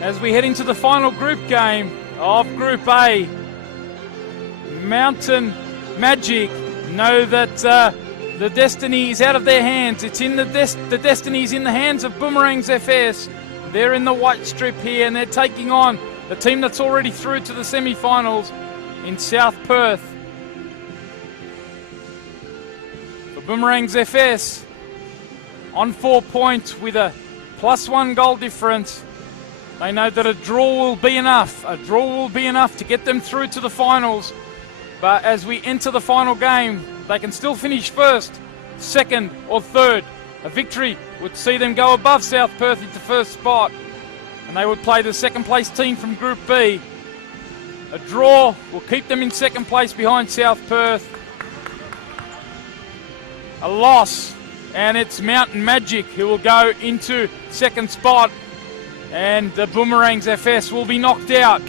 as we head into the final group game of Group A. Mountain Magic know that the destiny is out of their hands. It's in the destiny is in the hands of Boomerang's FS. They're in the white strip here, and they're taking on the team that's already through to the semi-finals in South Perth. For Boomerang's FS, on 4 points with a +1 goal difference. They know that a draw will be enough. A draw will be enough to get them through to the finals. But as we enter the final game, they can still finish first, second or third. A victory would see them go above South Perth into first spot, and they would play the second place team from Group B. A draw will keep them in second place behind South Perth. A loss, and it's Mountain Magic who will go into second spot, and the Boomerangs FS will be knocked out.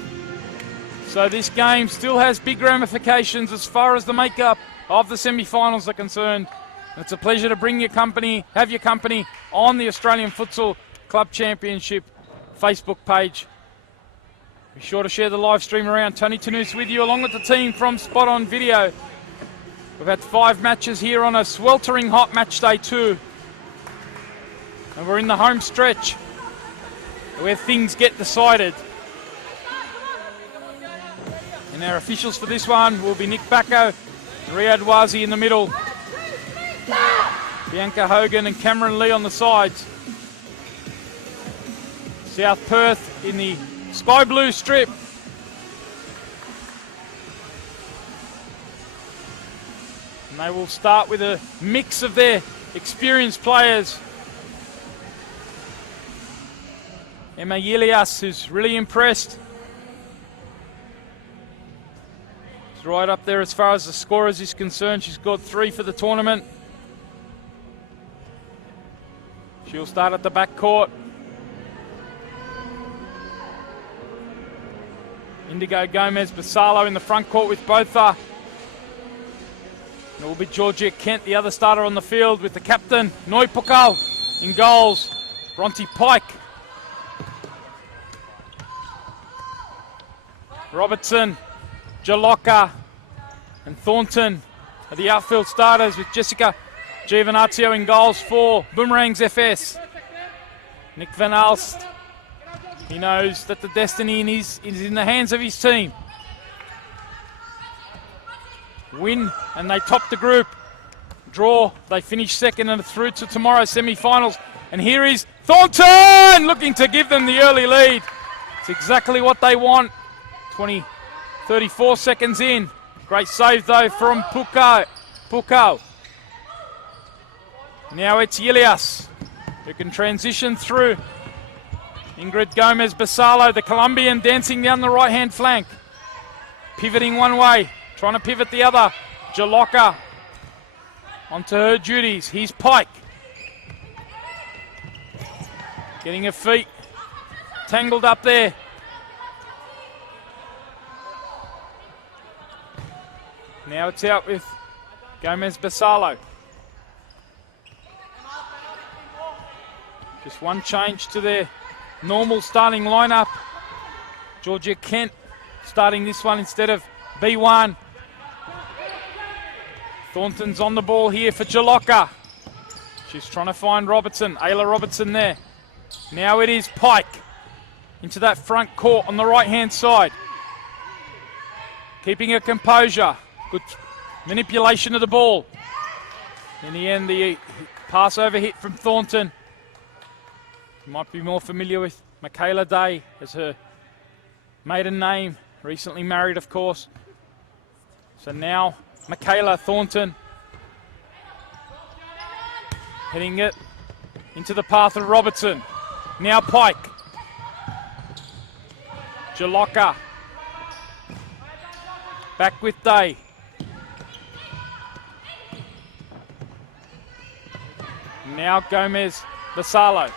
So this game still has big ramifications as far as the makeup of the semi-finals are concerned. It's a pleasure to have your company on the Australian Futsal Club Championship Facebook page. Be sure to share the live stream around. Tony Tanous with you along with the team from Spot On Video. We've had 5 matches here on a sweltering hot match day 2. And we're in the home stretch where things get decided. And our officials for this one will be Nick Bacco, Riyad Wazi in the middle, Bianca Hogan and Cameron Lee on the sides. South Perth in the sky blue strip. And they will start with a mix of their experienced players. Emma Yilias, who's really impressed. She's right up there as far as the scorers is concerned. She's scored 3 for the tournament. She'll start at the back court. Indigo Gomez Basalo in the front court with Botha. It will be Georgia Kent, the other starter on the field, with the captain, Noi Pukal, in goals. Bronte Pike. Robertson, Jaloka and Thornton are the outfield starters, with Jessica Giovanazzo in goals for Boomerang's FS. Nick Van Alst, he knows that the destiny is in the hands of his team. Win and they top the group. Draw, they finish second and through to tomorrow's semi-finals. And here is Thornton looking to give them the early lead. It's exactly what they want. 34 seconds in. Great save though from Pukau. Now it's Yilias who can transition through. Ingrid Gomez Basalo, the Colombian, dancing down the right-hand flank. Pivoting one way, trying to pivot the other. Jaloka onto her duties. Here's Pike. Getting her feet tangled up there. Now it's out with Gomez Basalo. Just one change to their normal starting lineup. Georgia Kent starting this one instead of B1. Thornton's on the ball here for Jaloka. She's trying to find Robertson. Ayla Robertson there. Now it is Pike into that front court on the right-hand side. Keeping her composure. Good manipulation of the ball. In the end, the pass over hit from Thornton. You might be more familiar with Michaela Day as her maiden name. Recently married, of course. So now Michaela Thornton heading it into the path of Robertson. Now Pike. Jaloka. Back with Day. Now Gomez Basalo.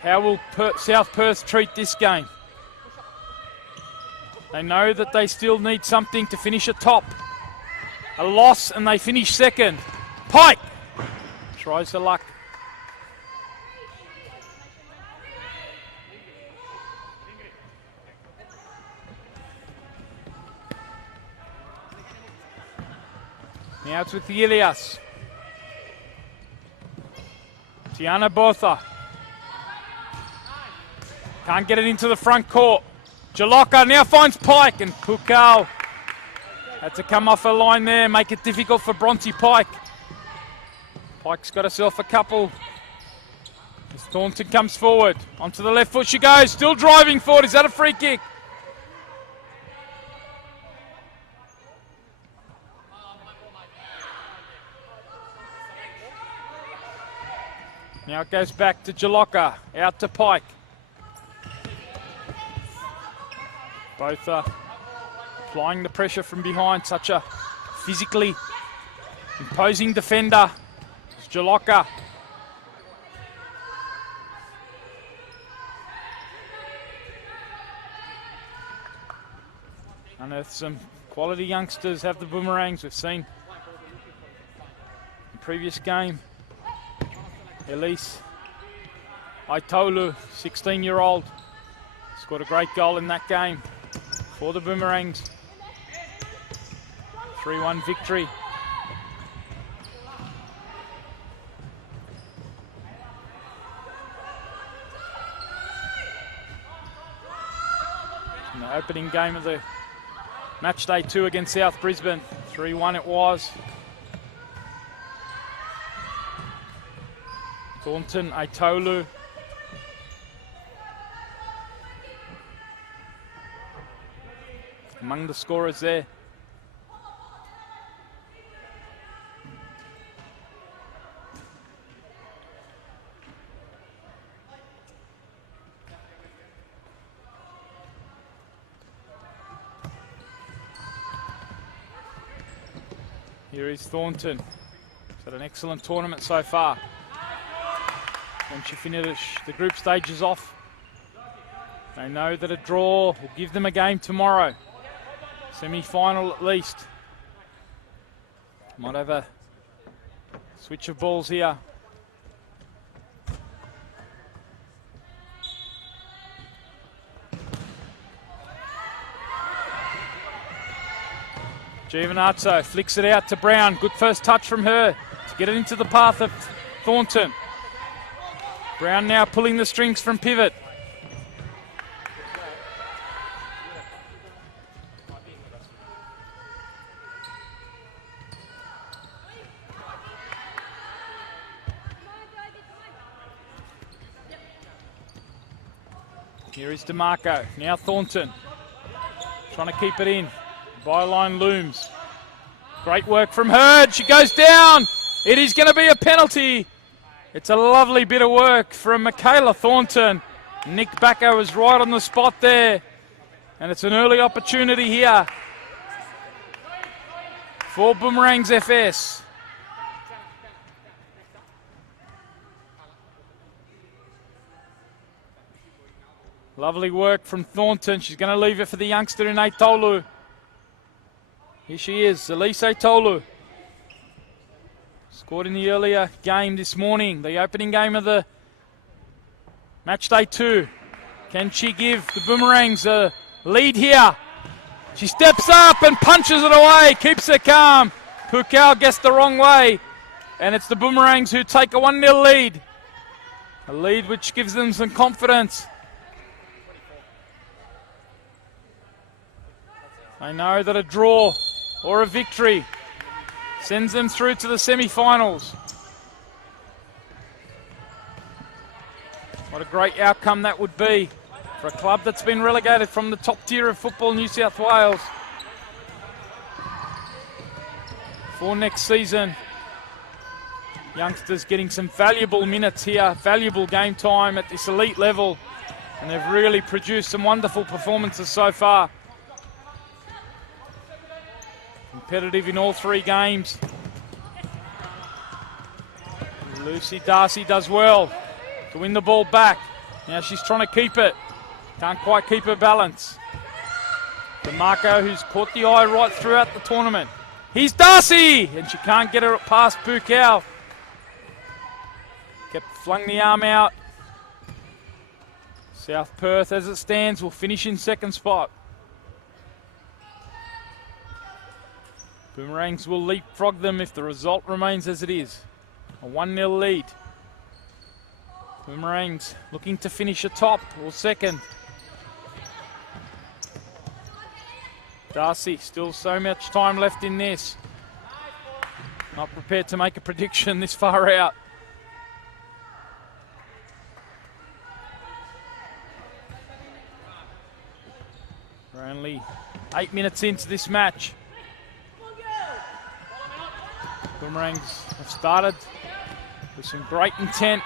How will South Perth treat this game? They know that they still need something to finish atop. A loss and they finish second. Pike tries her luck. Now it's with the Ilias. Tiana Botha. Can't get it into the front court. Jaloka now finds Pike, and Pukal had to come off her line there, make it difficult for Bronte Pike. Pike's got herself a couple. As Thornton comes forward, onto the left foot she goes, still driving forward. Is that a free kick? Now it goes back to Jaloka, out to Pike. Both are applying the pressure from behind. Such a physically imposing defender. It's Jaloka. Unearth some quality youngsters, have the Boomerangs. We've seen in the previous game. Elise Aitolu, 16-year-old, scored a great goal in that game for the Boomerangs. 3-1 victory. In the opening game of the match day 2 against South Brisbane, 3-1 it was. Thornton, Aitolu. Among the scorers there. Here is Thornton. He's had an excellent tournament so far. Once you finish the group stages off, they know that a draw will give them a game tomorrow. Semi-final at least. Might have a switch of balls here. Giovinazzo flicks it out to Brown. Good first touch from her to get it into the path of Thornton. Brown now pulling the strings from pivot. Here is DeMarco. Now Thornton trying to keep it in. Byline looms. Great work from Hurd. She goes down. It is going to be a penalty. It's a lovely bit of work from Michaela Thornton. Nick Bacco was right on the spot there. And it's an early opportunity here for Boomerangs FS. Lovely work from Thornton. She's going to leave it for the youngster in Aitolu. Here she is, Elise Aitolu. Scored in the earlier game this morning, the opening game of the match day 2. Can she give the Boomerangs a lead here? She steps up and punches it away, keeps her calm. Pukal gets the wrong way, and it's the Boomerangs who take a 1-0 lead. A lead which gives them some confidence. They know that a draw or a victory sends them through to the semi-finals. What a great outcome that would be for a club that's been relegated from the top tier of football in New South Wales. For next season, youngsters getting some valuable minutes here, valuable game time at this elite level, and they've really produced some wonderful performances so far. Competitive in all 3 games. Lucy Darcy does well to win the ball back. Now she's trying to keep it. Can't quite keep her balance. DeMarco, who's caught the eye right throughout the tournament. Here's Darcy! And she can't get her past Pukal. Flung the arm out. South Perth, as it stands, will finish in second spot. Boomerangs will leapfrog them if the result remains as it is. A 1-0 lead. Boomerangs looking to finish atop or second. Darcy, still so much time left in this. Not prepared to make a prediction this far out. We're only 8 minutes into this match. Boomerangs have started with some great intent.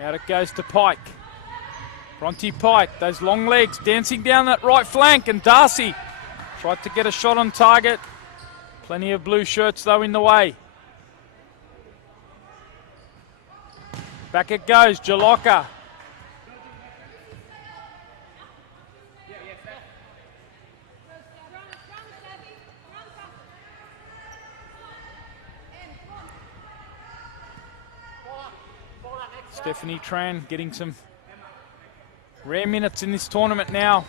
Out it goes to Pike. Bronte Pike, those long legs dancing down that right flank, and Darcy tried to get a shot on target. Plenty of blue shirts though in the way. Back it goes, Jalocka. Stephanie Tran getting some rare minutes in this tournament now,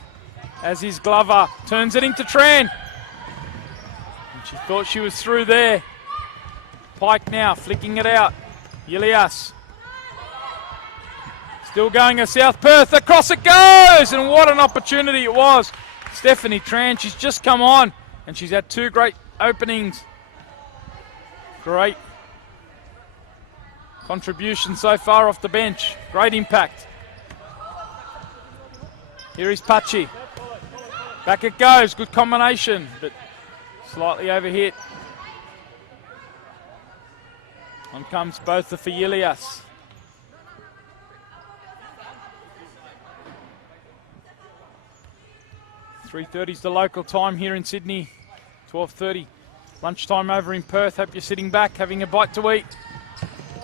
as is Glover. Turns it into Tran. And she thought she was through there. Pike now flicking it out. Ilias. Still going to South Perth. Across it goes! And what an opportunity it was. Stephanie Tran, she's just come on and she's had two great openings. Great contribution so far off the bench. Great impact. Here is Pachi. Back it goes. Good combination, but slightly overhit. On comes both the Ilias. .3:30 is the local time here in Sydney. 12:30 lunchtime over in Perth. Hope you're sitting back, having a bite to eat.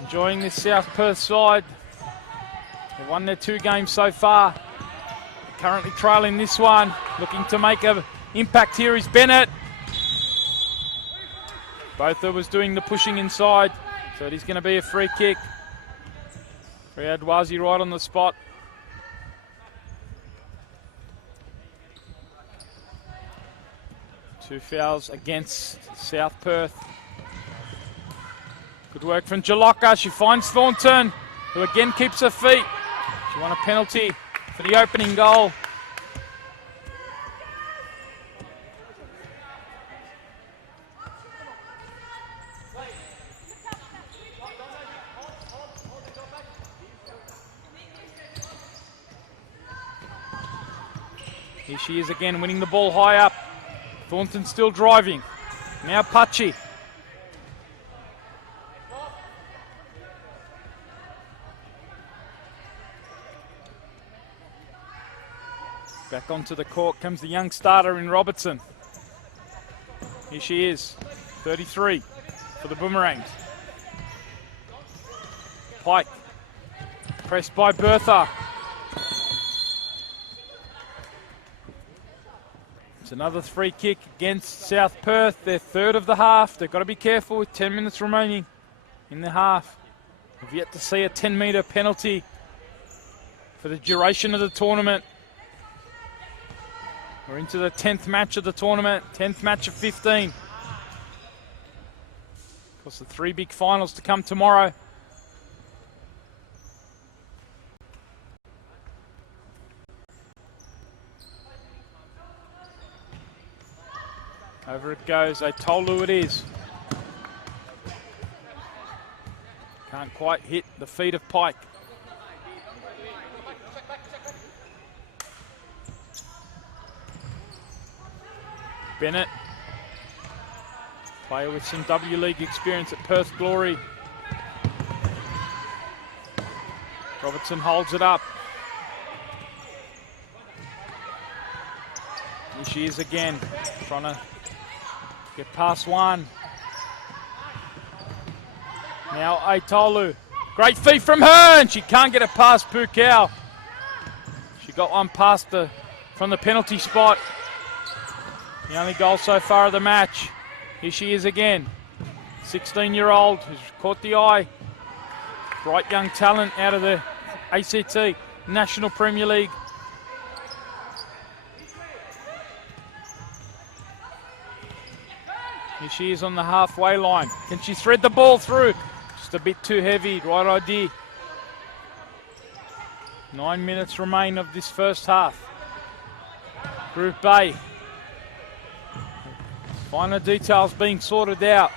Enjoying this South Perth side. They've won their 2 games so far. Currently trailing this one. Looking to make an impact here is Bennett. Botha was doing the pushing inside, so it is going to be a free kick. Riadwazi right on the spot. Two fouls against South Perth. Good work from Jalocka. She finds Thornton, who again keeps her feet. She won a penalty for the opening goal. Here she is again, winning the ball high up. Thornton still driving. Now Pachi. Back onto the court comes the young starter in Robertson. Here she is, 33 for the Boomerangs. Pike, pressed by Bertha. It's another free kick against South Perth, their third of the half. They've got to be careful with 10 minutes remaining in the half. We've yet to see a 10-metre penalty for the duration of the tournament. We're into the 10th match of the tournament, 10th match of 15. Of course, the 3 big finals to come tomorrow. Over it goes, Tolu it is. Can't quite hit the feet of Pike. Bennett, player with some W-League experience at Perth Glory. Robertson holds it up. Here she is again, trying to get past one. Now Aitolu. Great feet from her, and she can't get it past Pukau. She got one past from the penalty spot. The only goal so far of the match. Here she is again. 16-year-old who's caught the eye. Bright young talent out of the ACT National Premier League. Here she is on the halfway line. Can she thread the ball through? Just a bit too heavy. Right idea. 9 minutes remain of this first half. Group A. Final details being sorted out.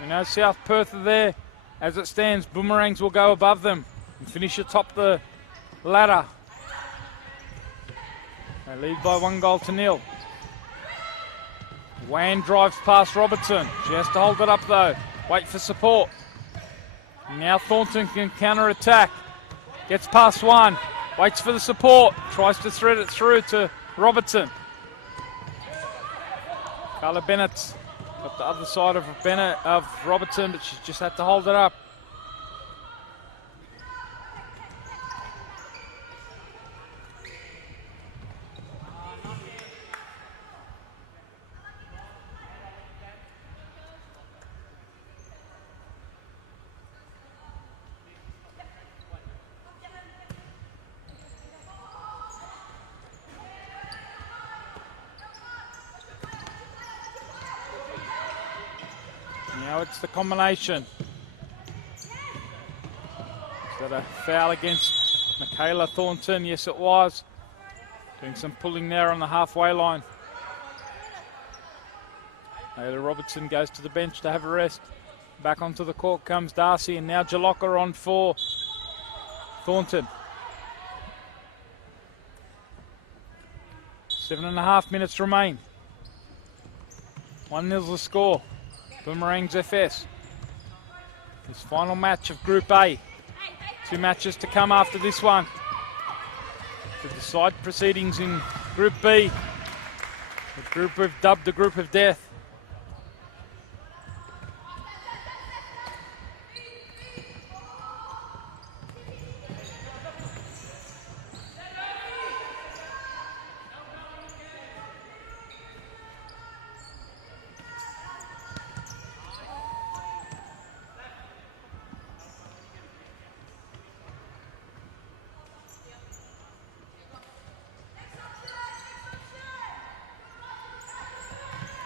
We know South Perth are there. As it stands, Boomerangs will go above them and finish atop the ladder. They lead by 1-0. Wan drives past Robertson. She has to hold it up though. Wait for support. Now Thornton can counter-attack. Gets past one. Waits for the support. Tries to thread it through to Robertson. Carla Bennett's got the other side of Robertson, but she's just had to hold it up. Now it's the combination. Is that a foul against Michaela Thornton? Yes, it was. Doing some pulling there on the halfway line. Ayla Robertson goes to the bench to have a rest. Back onto the court comes Darcy, and now Jalocka on for Thornton. 7.5 minutes remain. 1-0 the score. Boomerangs FS. This final match of Group A. 2 matches to come after this one to decide proceedings in Group B. The group we've dubbed the Group of Death.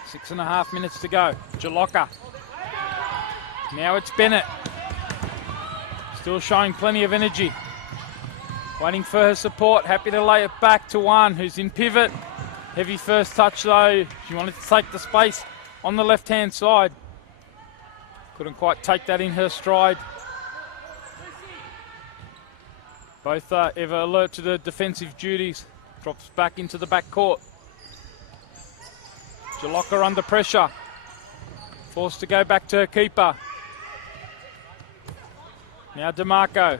Six and a half minutes to go. Jalocka. Now it's Bennett. Still showing plenty of energy. Waiting for her support. Happy to lay it back to one who's in pivot. Heavy first touch though. She wanted to take the space on the left-hand side. Couldn't quite take that in her stride. Both are ever alert to the defensive duties. Drops back into the back court. Jalocka under pressure. Forced to go back to her keeper. Now DeMarco.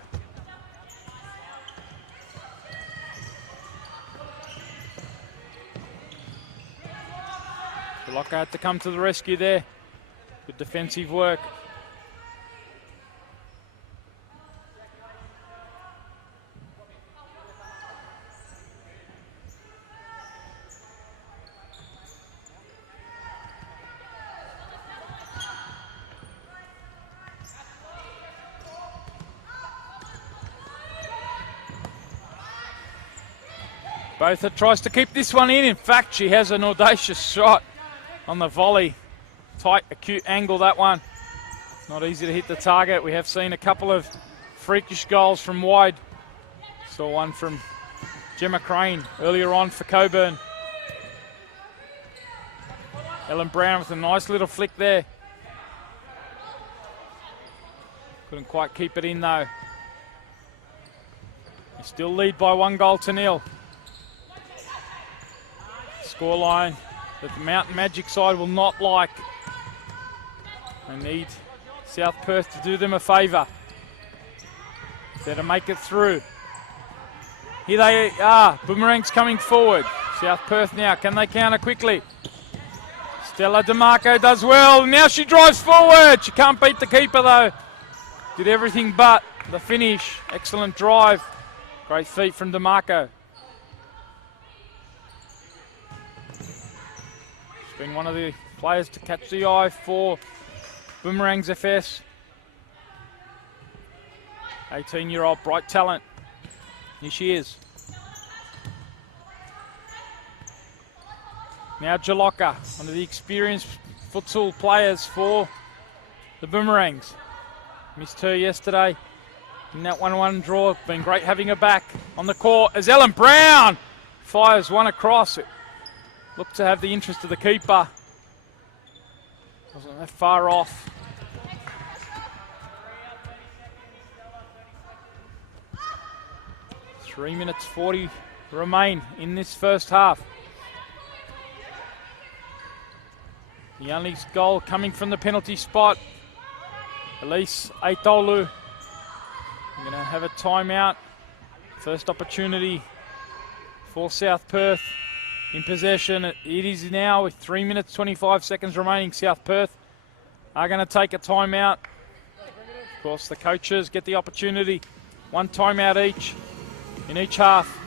Jalocka had to come to the rescue there. Good defensive work. Botha tries to keep this one in. In fact, she has an audacious shot on the volley. Tight, acute angle, that one. Not easy to hit the target. We have seen a couple of freakish goals from wide. Saw one from Gemma Crane earlier on for Coburn. Ellen Brown with a nice little flick there. Couldn't quite keep it in though. They still lead by 1-0. Scoreline that the Mountain Magic side will not like. They need South Perth to do them a favour. They're to make it through. Here they are. Boomerang's coming forward. South Perth now. Can they counter quickly? Stella DeMarco does well. Now she drives forward. She can't beat the keeper though. Did everything but the finish. Excellent drive. Great feet from DeMarco. been one of the players to catch the eye for Boomerang's FS. 18-year-old bright talent. Here she is. Now Jalocka, one of the experienced futsal players for the Boomerangs. Missed her yesterday in that 1-1 draw. Been great having her back on the court as Ellen Brown fires one across. It looked to have the interest of the keeper. Wasn't that far off. Three minutes 40 remain in this first half. The only goal coming from the penalty spot. Elise Aitolu going to have a timeout. First opportunity for South Perth in possession. It is now with 3 minutes 25 seconds remaining. South Perth are going to take a timeout. Of course, the coaches get the opportunity. One timeout each in each half.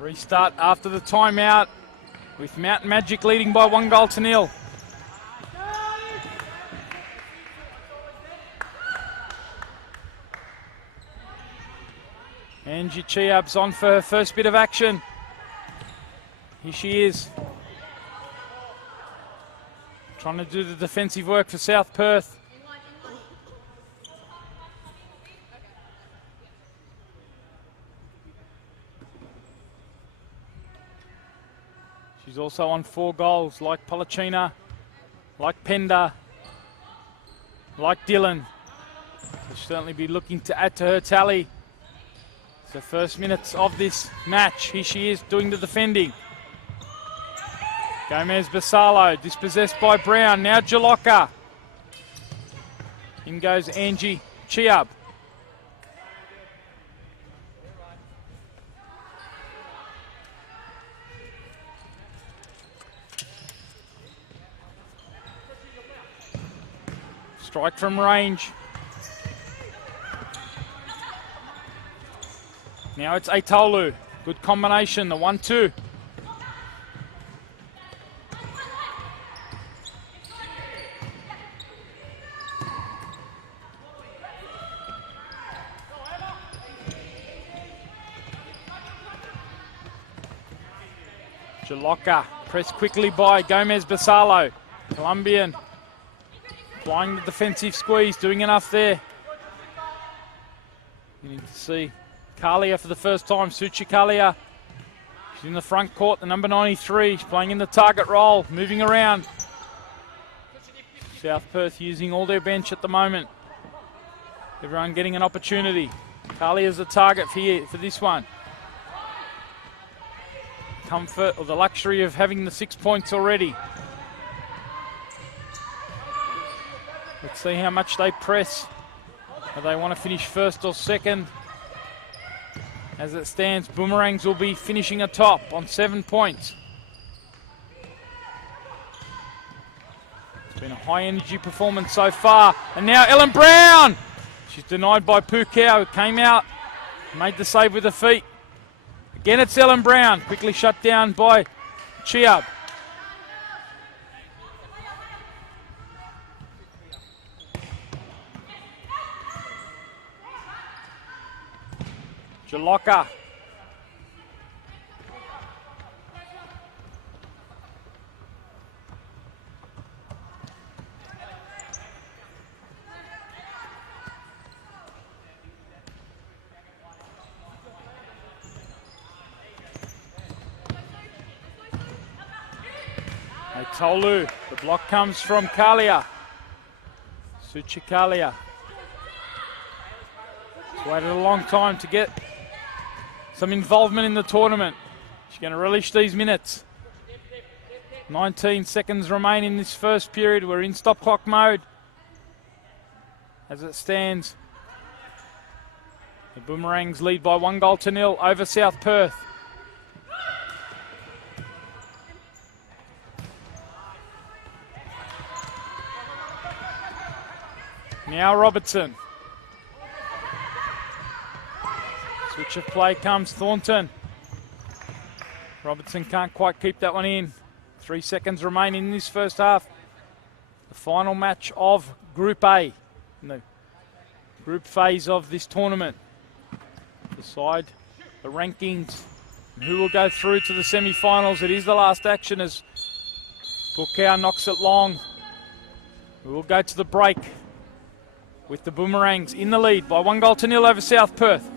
Restart after the timeout with Mountain Magic leading by 1-0. Angie Chiab's on for her first bit of action. Here she is. Trying to do the defensive work for South Perth. She's also on 4 goals, like Policina, like Pender, like Dillon. She'll certainly be looking to add to her tally. It's the first minutes of this match. Here she is doing the defending. Gomez Basalo, dispossessed by Brown. Now Jalocka. In goes Angie Chiab. Strike from range. Now it's Aitolu. Good combination, the 1-2. Jalocka pressed quickly by Gomez Basalo. Colombian applying the defensive squeeze, doing enough there. You need to see Kalia for the first time, Suchi Kalia. She's in the front court, the number 93. She's playing in the target role, moving around. South Perth using all their bench at the moment. Everyone getting an opportunity. Kalia's the target for this one. Comfort or the luxury of having the 6 points already. Let's see how much they press. Do they want to finish first or second? As it stands, Boomerangs will be finishing atop on 7 points. high energy performance so far. And now Ellen Brown. She's denied by Pukau, who came out, made the save with her feet. Again, it's Ellen Brown, quickly shut down by Chiab. Jalocka. Tolu, the block comes from Kalia. Suchikalia. She's waited a long time to get some involvement in the tournament. She's going to relish these minutes. 19 seconds remain in this first period. We're in stop clock mode. As it stands, the Boomerangs lead by 1-0 over South Perth. Now Robertson. Switch of play comes Thornton. Robertson can't quite keep that one in. 3 seconds remain in this first half. The final match of Group A, in the group phase of this tournament. Decide the rankings and who will go through to the semi-finals. It is the last action as Pukau knocks it long. We will go to the break with the Boomerangs in the lead by 1-0 over South Perth.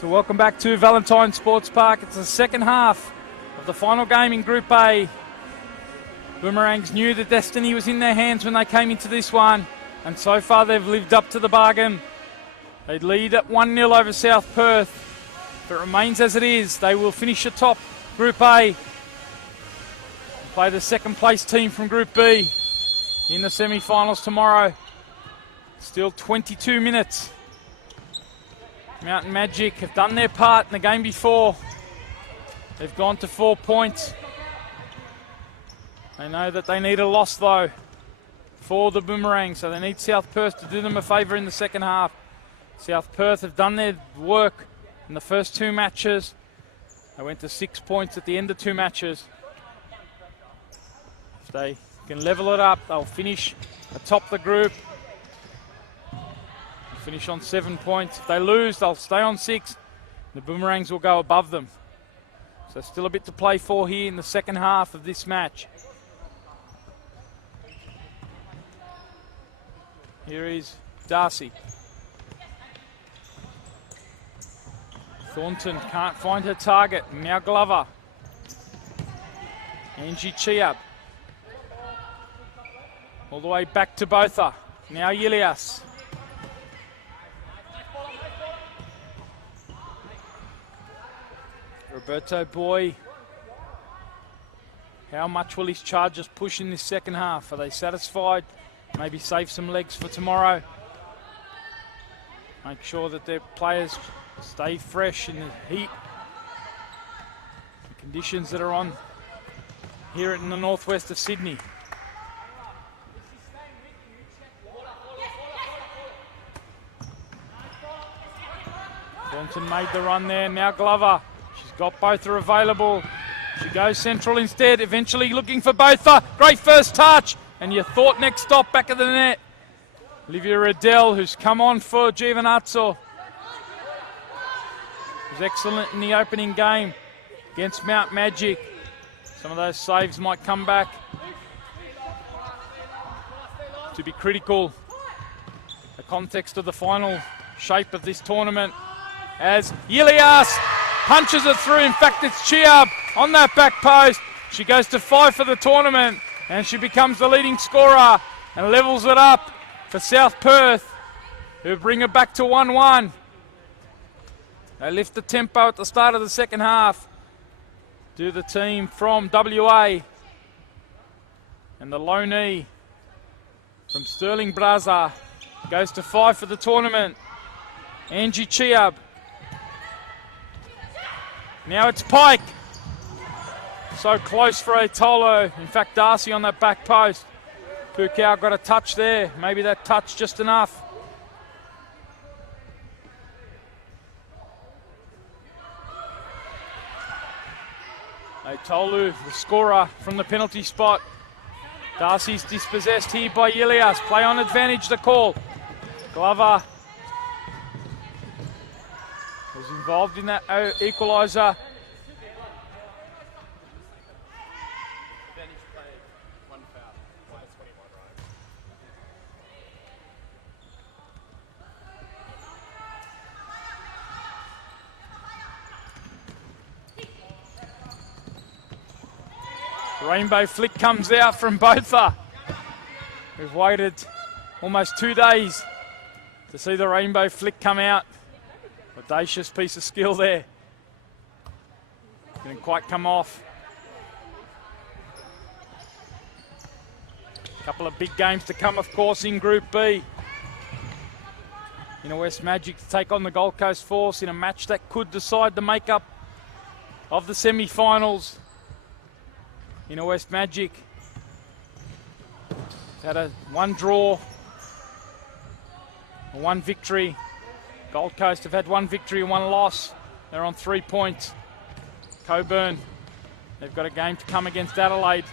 So welcome back to Valentine Sports Park. It's the second half of the final game in Group A. Boomerangs knew that destiny was in their hands when they came into this one, and so far they've lived up to the bargain. They lead at 1-0 over South Perth. If it remains as it is, they will finish atop Group A and play the second place team from Group B in the semi-finals tomorrow. Still 22 minutes. Mountain Magic have done their part in the game before. They've gone to 4 points. They know that they need a loss, though, for the Boomerang, so they need South Perth to do them a favour in the second half. South Perth have done their work in the first 2 matches. They went to 6 points at the end of 2 matches. If they can level it up, they'll finish atop the group. Finish on 7 points. If they lose, they'll stay on 6. The Boomerangs will go above them. So still a bit to play for here in the second half of this match. Here is Darcy. Thornton can't find her target. Now Glover. Angie Chiab. All the way back to Botha. Now Ilias. Roberto Boy. How much will his Chargers push in this second half? Are they satisfied? Maybe save some legs for tomorrow. Make sure that their players stay fresh in the heat. The conditions that are on here in the northwest of Sydney. Thornton made the run there. Now Glover. She's got Botha available. She goes central instead, eventually looking for Botha. Great first touch. And you thought next stop back of the net. Olivia Riddell, who's come on for Giovinazzo. Was excellent in the opening game against Mount Magic. Some of those saves might come back to be critical. The context of the final shape of this tournament as Ilias punches it through. In fact, it's Chiab on that back post. She goes to 5 for the tournament and she becomes the leading scorer and levels it up for South Perth, who bring it back to 1-1. They lift the tempo at the start of the second half. Do the team from WA. And the low knee from Sterling Braza goes to 5 for the tournament. Angie Chiab. Now it's Pike. So close for Atolo. In fact, Darcy on that back post. Pukau got a touch there. Maybe that touch just enough. Atolu, the scorer from the penalty spot. Darcy's dispossessed here by Ilias. Play on advantage, the call. Glover was involved in that equaliser. Rainbow flick comes out from Botha. We've waited almost 2 days to see the rainbow flick come out. Audacious piece of skill there. Didn't quite come off. A couple of big games to come, of course, in Group B. Inner West Magic to take on the Gold Coast Force in a match that could decide the makeup of the semi-finals. Inner West Magic had a 1 draw, a 1 victory. Gold Coast have had 1 victory and 1 loss. They're on 3 points. Coburn, they've got a game to come against Adelaide.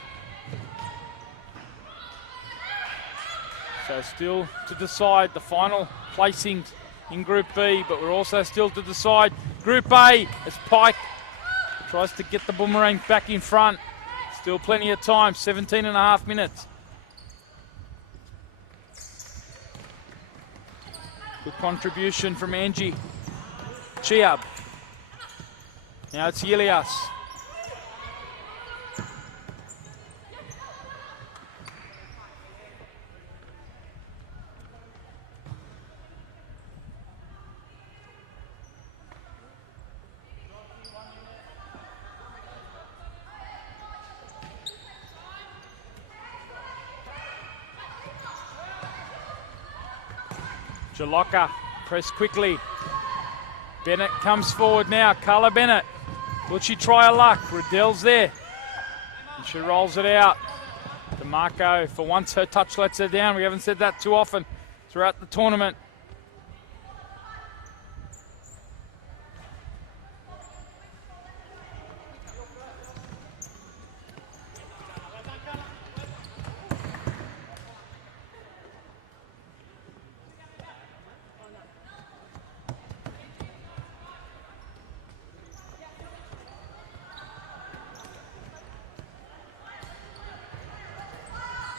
So still to decide the final placings in Group B, but we're also still to decide Group A as Pike tries to get the Boomerang back in front. Still plenty of time, 17.5 minutes. Good contribution from Angie Chiab. Now it's Ilias. Jalocka, press quickly. Bennett comes forward now. Carla Bennett. Will she try her luck? Riddell's there. And she rolls it out. DeMarco, for once her touch lets her down. We haven't said that too often throughout the tournament.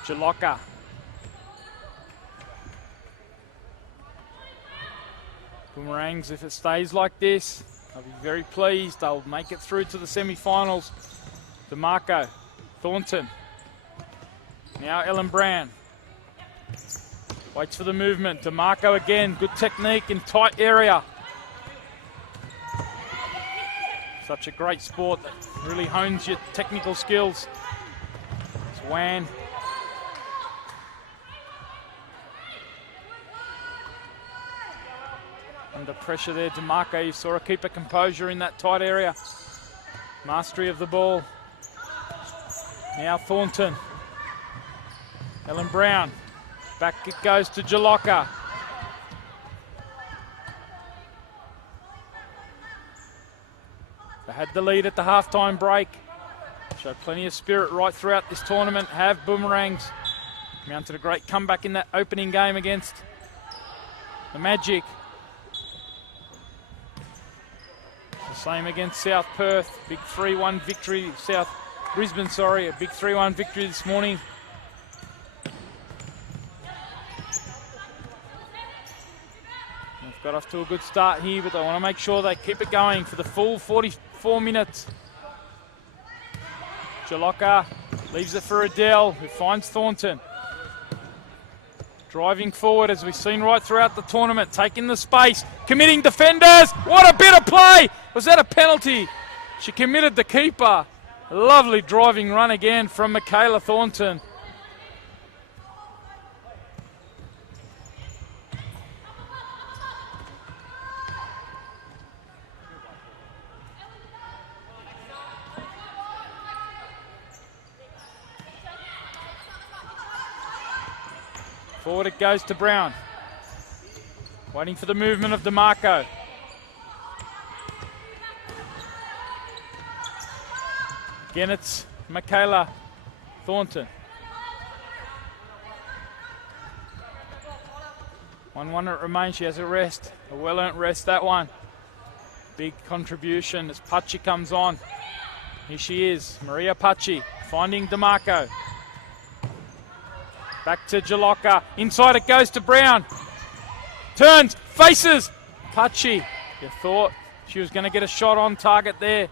Jalocka. Boomerangs, if it stays like this, I'll be very pleased. They'll make it through to the semi-finals. DeMarco, Thornton. Now Ellen Brown. Waits for the movement. DeMarco again, good technique in tight area. Such a great sport that really hones your technical skills. It's Wan. Under pressure there, DeMarco, you saw her keep her composure in that tight area. Mastery of the ball. Now Thornton. Ellen Brown. Back it goes to Jalocka. They had the lead at the halftime break. Showed plenty of spirit right throughout this tournament. Have Boomerangs mounted a great comeback in that opening game against the Magic. The same against South Perth. Big 3-1 victory. South Brisbane, sorry. A big 3-1 victory this morning. They've got off to a good start here, but they want to make sure they keep it going for the full 44 minutes. Jalocka leaves it for Adele, who finds Thornton. Driving forward, as we've seen right throughout the tournament, taking the space, committing defenders. What a bit of play! Was that a penalty? She committed the keeper. A lovely driving run again from Michaela Thornton. Forward it goes to Brown. Waiting for the movement of DeMarco. Again, it's Michaela Thornton. 1-1 it remains. She has a rest. A well-earned rest, that one. Big contribution as Pachi comes on. Here she is, Maria Pachi, finding DeMarco. Back to Jalocka. Inside it goes to Brown. Turns, faces. Pachi. You thought she was going to get a shot on target there.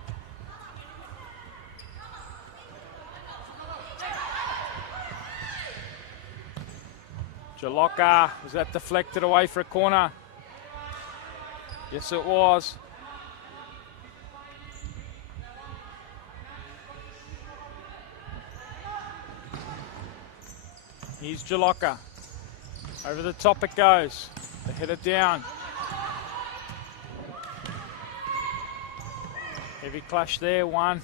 Jalocka. Was that deflected away for a corner? Yes, it was. Here's Jalocka. Over the top it goes. They head it down. Heavy clash there, one.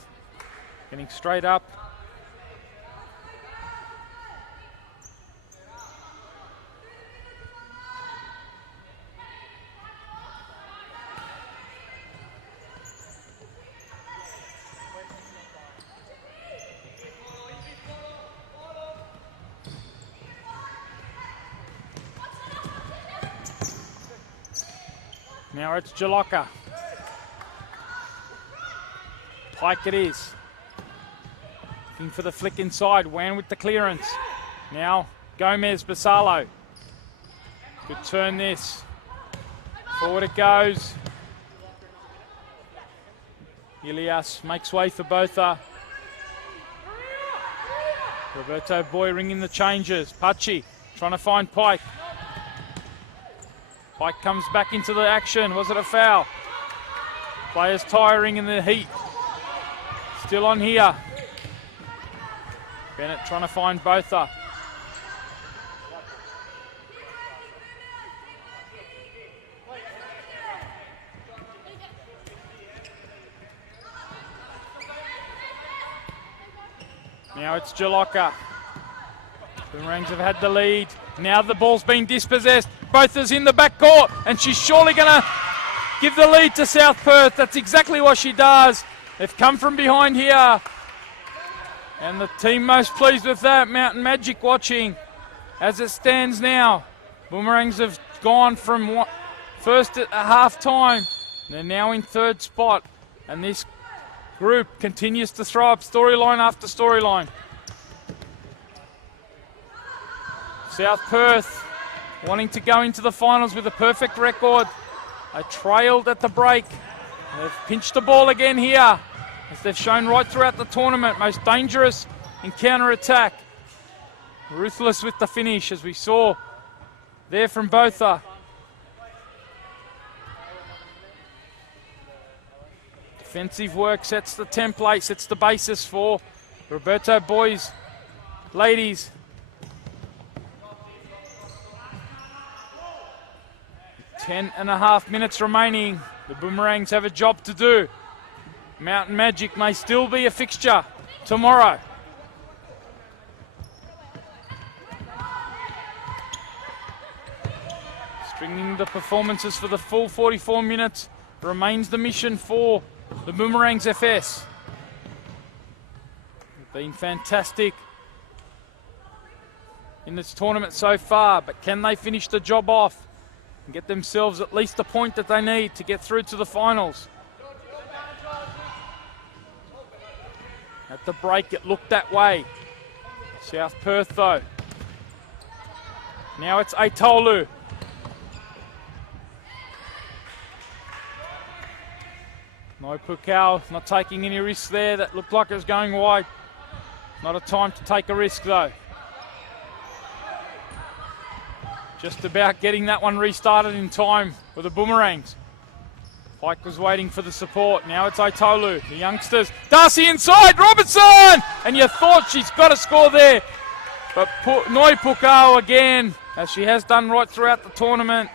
Getting straight up. Now it's Jalocka. Pike it is. Looking for the flick inside. Wan with the clearance. Now Gomez Basalo. Good turn this. Forward it goes. Ilias makes way for Botha. Roberto Boy ringing the changes. Pachi trying to find Pike. Pike comes back into the action. Was it a foul? Players tiring in the heat. Still on here. Bennett trying to find Botha. Now it's Jalocka. Boomerangs have had the lead. Now the ball's being dispossessed. Botha's in the back court, and she's surely going to give the lead to South Perth. That's exactly what she does. They've come from behind here. And the team most pleased with that, Mountain Magic watching. As it stands now, Boomerangs have gone from first at half time. They're now in third spot. And this group continues to throw up storyline after storyline. South Perth wanting to go into the finals with a perfect record. They trailed at the break. They've pinched the ball again here, as they've shown right throughout the tournament. Most dangerous in counter-attack. Ruthless with the finish, as we saw there from Botha. Defensive work sets the template, sets the basis for Roberto boys, ladies. 10.5 minutes remaining. The Boomerangs have a job to do. Mountain Magic may still be a fixture tomorrow. Stringing the performances for the full 44 minutes remains the mission for the Boomerangs FS. They've been fantastic in this tournament so far, but can they finish the job off and get themselves at least the point that they need to get through to the finals? At the break, it looked that way. South Perth, though. Now it's Aitolu. No Pukau, not taking any risks there. That looked like it was going wide. Not a time to take a risk, though. Just about getting that one restarted in time for the Boomerangs. Pike was waiting for the support. Now it's Aitolu, the youngsters. Darcy inside, Robertson! And you thought she's got to score there. But Noi Pukau again, as she has done right throughout the tournament.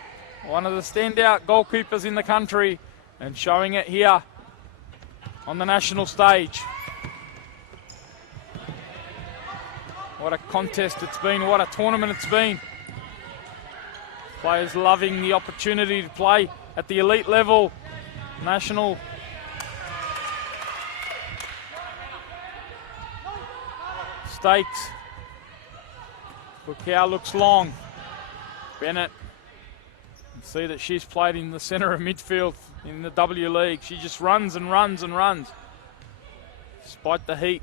One of the standout goalkeepers in the country, and showing it here on the national stage. What a contest it's been, what a tournament it's been. Players loving the opportunity to play at the elite level, national. Stakes. Pukau looks long. Bennett, you see that she's played in the centre of midfield in the W League. She just runs and runs and runs, despite the heat.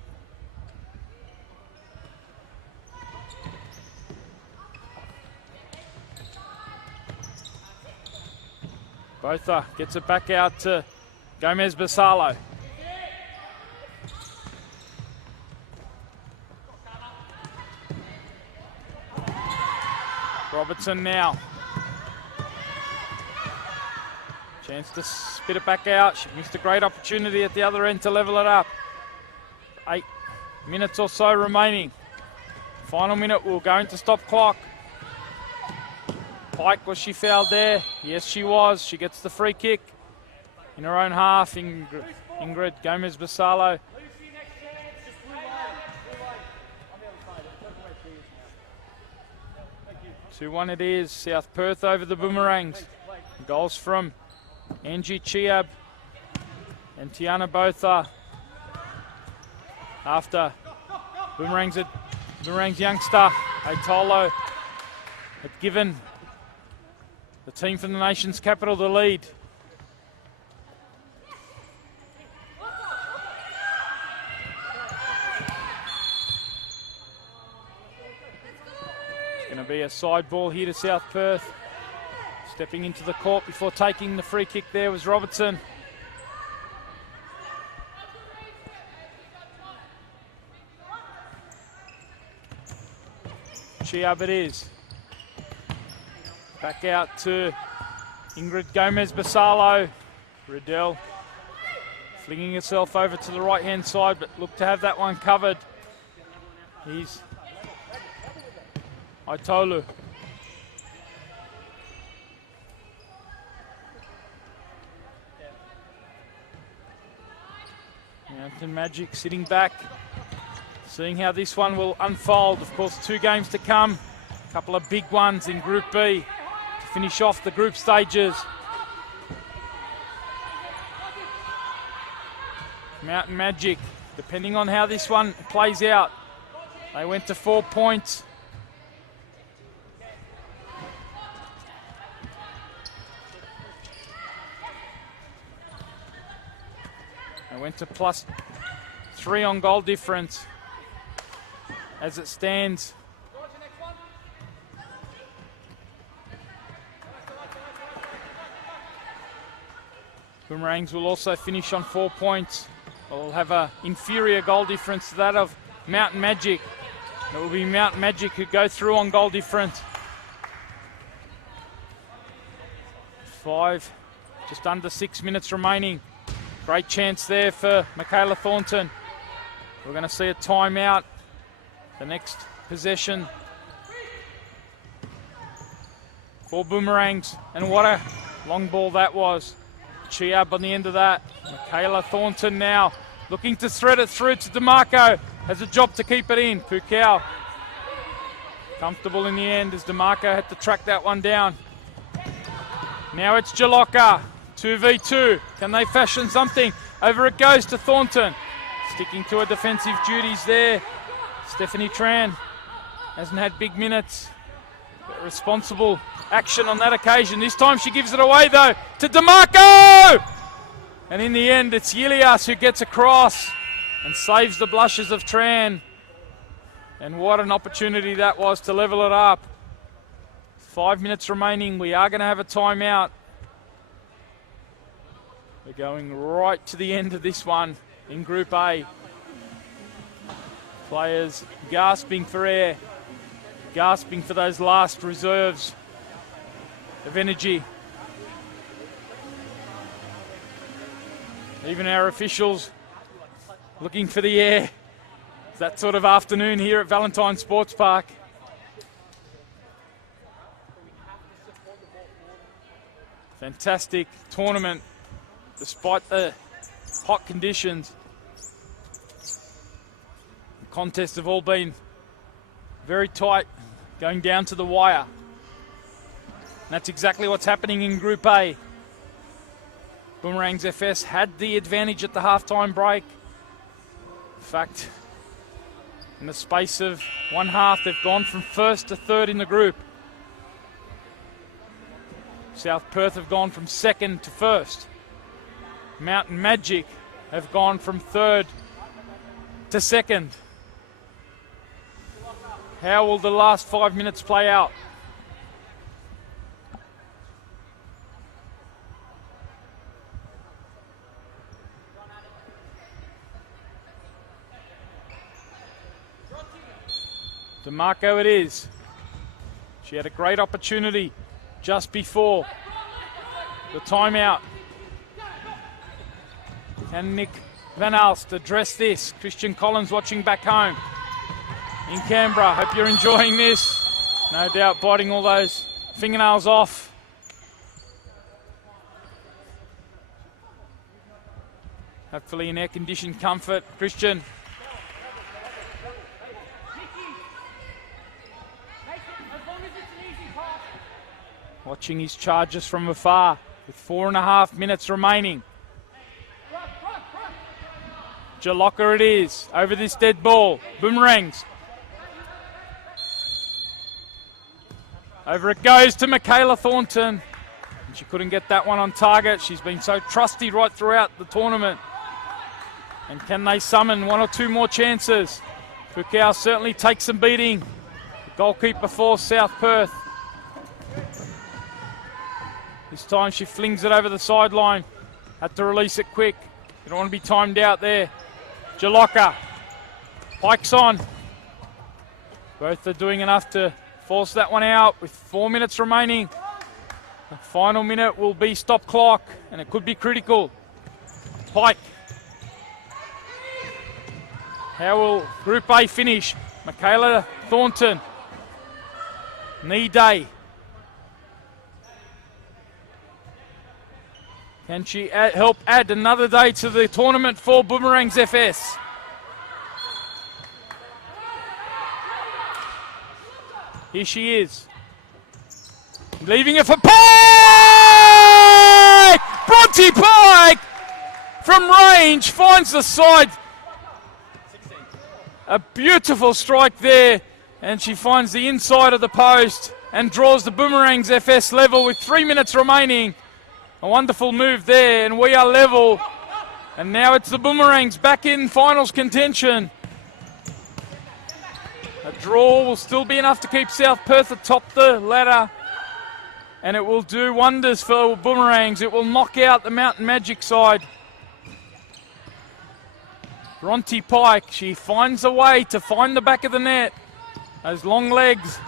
Botha gets it back out to Gomez Basalo. Robertson now. Chance to spit it back out. She missed a great opportunity at the other end to level it up. 8 minutes or so remaining. Final minute, we'll go into stop clock. Pike, was she fouled there? Yes, she was. She gets the free kick in her own half. Ingrid Gomez Basalo. Two 2-1 it is. South Perth over the Boomerangs. Goals from Angie Chiab and Tiana Botha. After Boomerangs youngster Aitolo had given the team from the nation's capital the lead. It's going to be a side ball here to South Perth. Stepping into the court before taking the free kick there was Robertson. Chiab it is. Back out to Ingrid Gomez Basalo. Riddell flinging herself over to the right-hand side, but looked to have that one covered. He's Aitolu. Mountain Magic sitting back. Seeing how this one will unfold. Of course, 2 games to come. A couple of big ones in Group B to finish off the group stages. Mountain Magic, depending on how this one plays out. They went to 4 points. They went to +3 on goal difference. As it stands, Boomerangs will also finish on 4 points. They'll have an inferior goal difference to that of Mountain Magic. It will be Mountain Magic who go through on goal difference. 5, just under 6 minutes remaining. Great chance there for Michaela Thornton. We're going to see a timeout. The next possession for Boomerangs. And what a long ball that was. Chiab on the end of that. Michaela Thornton now looking to thread it through to DeMarco. Has a job to keep it in. Pukau comfortable in the end as DeMarco had to track that one down. Now it's Jalocka. 2v2. Can they fashion something? Over it goes to Thornton. Sticking to her defensive duties there. Stephanie Tran hasn't had big minutes. But responsible action on that occasion. This time she gives it away though to DeMarco! And in the end it's Yilias who gets across and saves the blushes of Tran. And what an opportunity that was to level it up. 5 minutes remaining. We are going to have a timeout. We're going right to the end of this one in Group A. Players gasping for air, gasping for those last reserves of energy. Even our officials looking for the air. It's that sort of afternoon here at Valentine Sports Park. Fantastic tournament despite the hot conditions. The contests have all been very tight, going down to the wire. And that's exactly what's happening in Group A. Boomerangs FS had the advantage at the halftime break. In fact, in the space of one half, they've gone from first to third in the group. South Perth have gone from second to first. Mountain Magic have gone from third to second. How will the last 5 minutes play out? DeMarco it is. She had a great opportunity just before the timeout. Can Nick Van Alst address this? Christian Collins watching back home in Canberra. Hope you're enjoying this. No doubt biting all those fingernails off. Hopefully in air-conditioned comfort. Christian. Watching his charges from afar with 4.5 minutes remaining. Jalocka it is, over this dead ball. Boomerangs. Over it goes to Michaela Thornton. And she couldn't get that one on target. She's been so trusty right throughout the tournament. And can they summon 1 or 2 more chances? Pukau certainly takes some beating. The goalkeeper for South Perth. This time she flings it over the sideline. Had to release it quick. You don't want to be timed out there. Jalocka. Pikes on. Both are doing enough to force that one out with 4 minutes remaining. The final minute will be stop clock, and it could be critical. Pike. How will Group A finish? Michaela Thornton. Knee day. Can she help add another day to the tournament for Boomerangs FS? Here she is. Leaving it for Pike! Bronte Pike from range finds the side. A beautiful strike there, and she finds the inside of the post and draws the Boomerangs FS level with 3 minutes remaining. A wonderful move there, and we are level. And now it's the Boomerangs back in finals contention. A draw will still be enough to keep South Perth atop the ladder, and it will do wonders for Boomerangs. It will knock out the Mountain Magic side. Bronte Pike, she finds a way to find the back of the net. Those long legs.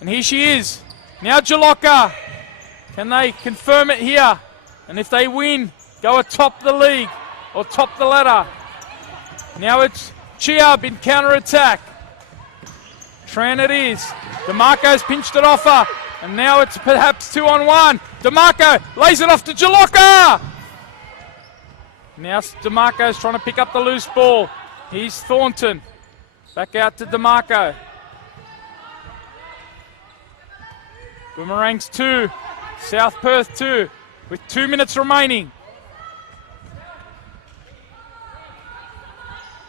And here she is. Now Jalocka. Can they confirm it here? And if they win, go atop the league or top the ladder. Now it's Chiab in counter-attack. Tran it is. DeMarco's pinched it off her. And now it's perhaps 2-on-1. DeMarco lays it off to Jalocka. Now DeMarco's trying to pick up the loose ball. Here's Thornton. Back out to DeMarco. Boomerangs 2. South Perth 2. With 2 minutes remaining.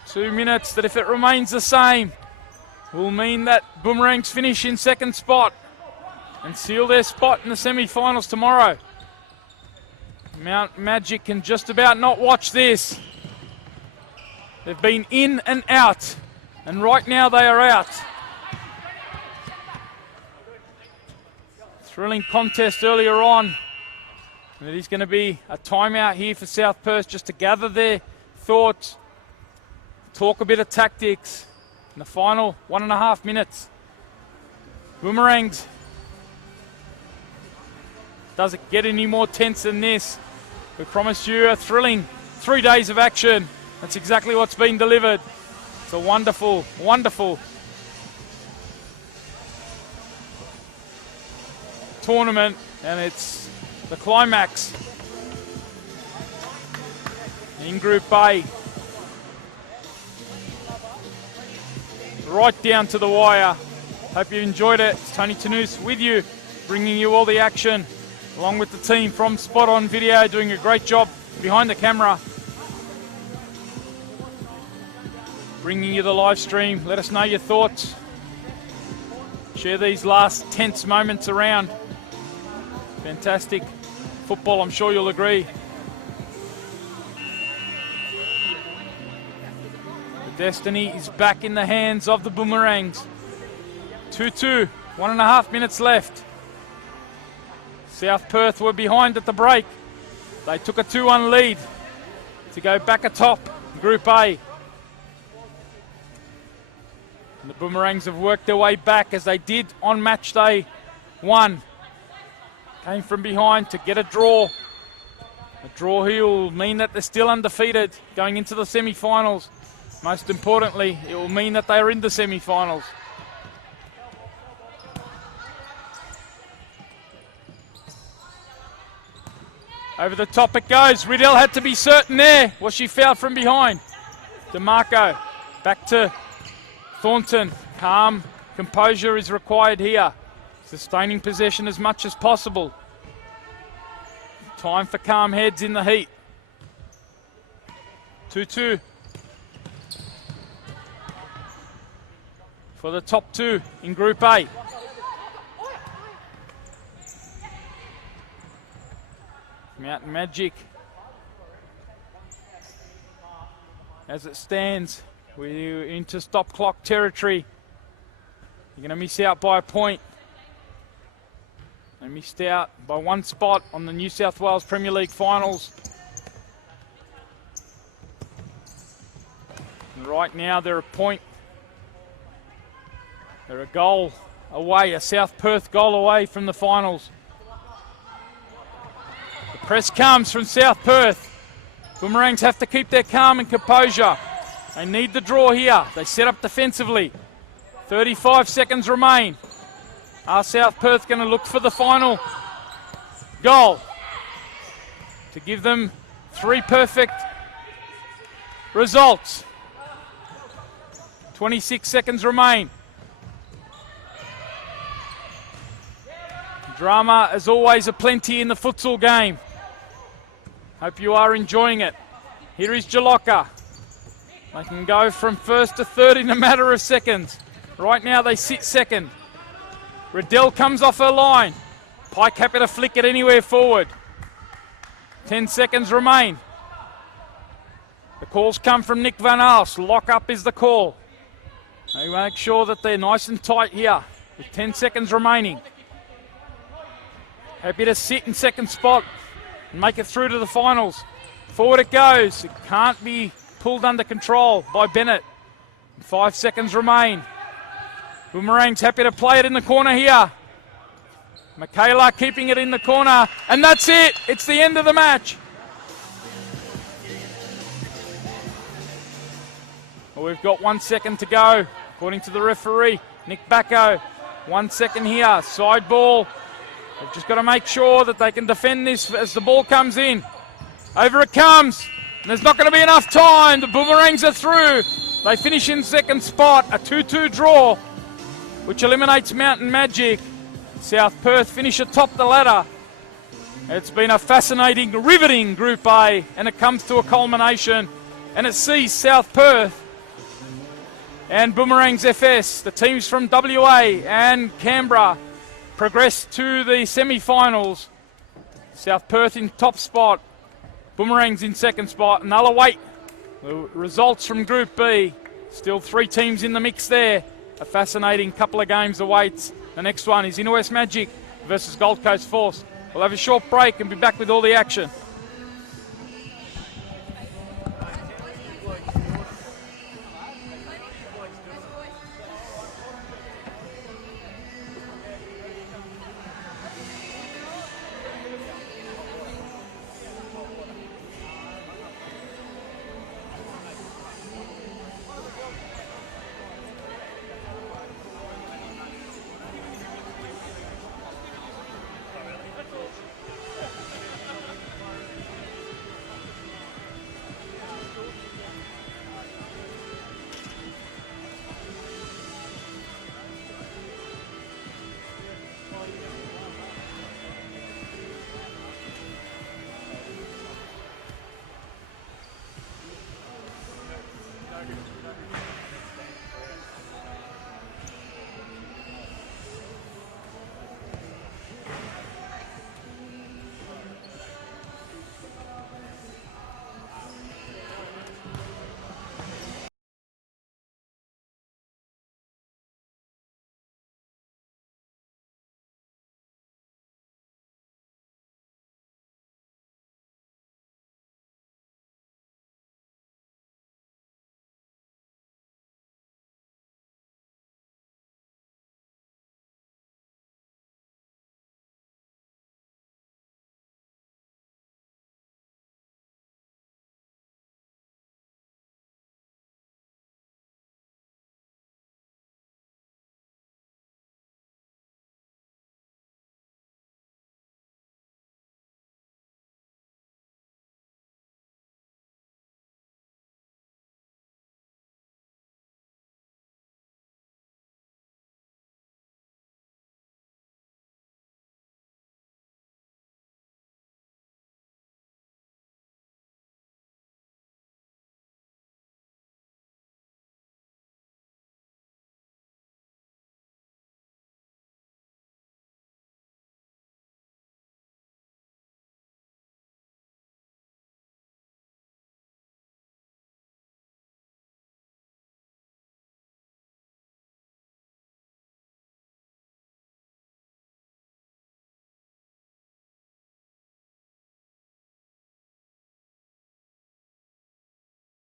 2 minutes that, if it remains the same, will mean that Boomerangs finish in second spot and seal their spot in the semi-finals tomorrow. Mount Magic can just about not watch this. They've been in and out, and right now they are out. Thrilling contest earlier on. And it is going to be a timeout here for South Perth just to gather their thoughts, talk a bit of tactics in the final 1.5 minutes. Boomerangs. Does it get any more tense than this? We promised you a thrilling 3 days of action. That's exactly what's been delivered. It's a wonderful, wonderful tournament, and it's the climax in Group A. Right down to the wire. Hope you enjoyed it. It's Tony Tanous with you, bringing you all the action, along with the team from Spot On Video, doing a great job behind the camera, bringing you the live stream. Let us know your thoughts. Share these last tense moments around. Fantastic football, I'm sure you'll agree. The destiny is back in the hands of the Boomerangs. 2-2, 1.5 minutes left. South Perth were behind at the break. They took a 2-1 lead to go back atop Group A. And the Boomerangs have worked their way back as they did on match day 1. Came from behind to get a draw. A draw here will mean that they're still undefeated going into the semi-finals. Most importantly, it will mean that they are in the semi-finals. Over the top it goes. Riddell had to be certain there. Was she fouled from behind? DeMarco back to Thornton. Calm composure is required here. Sustaining possession as much as possible. Time for calm heads in the heat. 2-2. For the top 2 in Group A. Mountain Magic, as it stands, we're into stop clock territory. You're going to miss out by a point. They missed out by 1 spot on the New South Wales Premier League finals. And right now they're a point. They're a goal away, a South Perth goal away from the finals. The press comes from South Perth. Boomerangs have to keep their calm and composure. They need the draw here. They set up defensively. 35 seconds remain. Are South Perth going to look for the final goal to give them 3 perfect results? 26 seconds remain. Drama, as always, aplenty in the futsal game. Hope you are enjoying it. Here is Jalocka. They can go from first to third in a matter of seconds. Right now they sit second. Riddell comes off her line. Pike happy to flick it anywhere forward. 10 seconds remain. The calls come from Nick Van Aals. Lock up is the call. They make sure that they're nice and tight here with 10 seconds remaining. Happy to sit in second spot and make it through to the finals. Forward it goes. It can't be pulled under control by Bennett. 5 seconds remain. Boomerang's happy to play it in the corner here. Michaela keeping it in the corner, and that's it. It's the end of the match. Well, we've got 1 second to go, according to the referee, Nick Bacco. 1 second here, side ball. They've just got to make sure that they can defend this as the ball comes in. Over it comes, and there's not going to be enough time. The Boomerangs are through. They finish in second spot, a 2-2 draw, which eliminates Mountain Magic. South Perth finish atop the ladder. It's been a fascinating, riveting Group A, and it comes to a culmination, and it sees South Perth and Boomerangs FS, the teams from WA and Canberra, progress to the semi-finals. South Perth in top spot, Boomerangs in second spot, and they'll await the results from Group B. Still 3 teams in the mix there. A fascinating couple of games awaits. The next one is Inner West Magic versus Gold Coast Force. We'll have a short break and be back with all the action.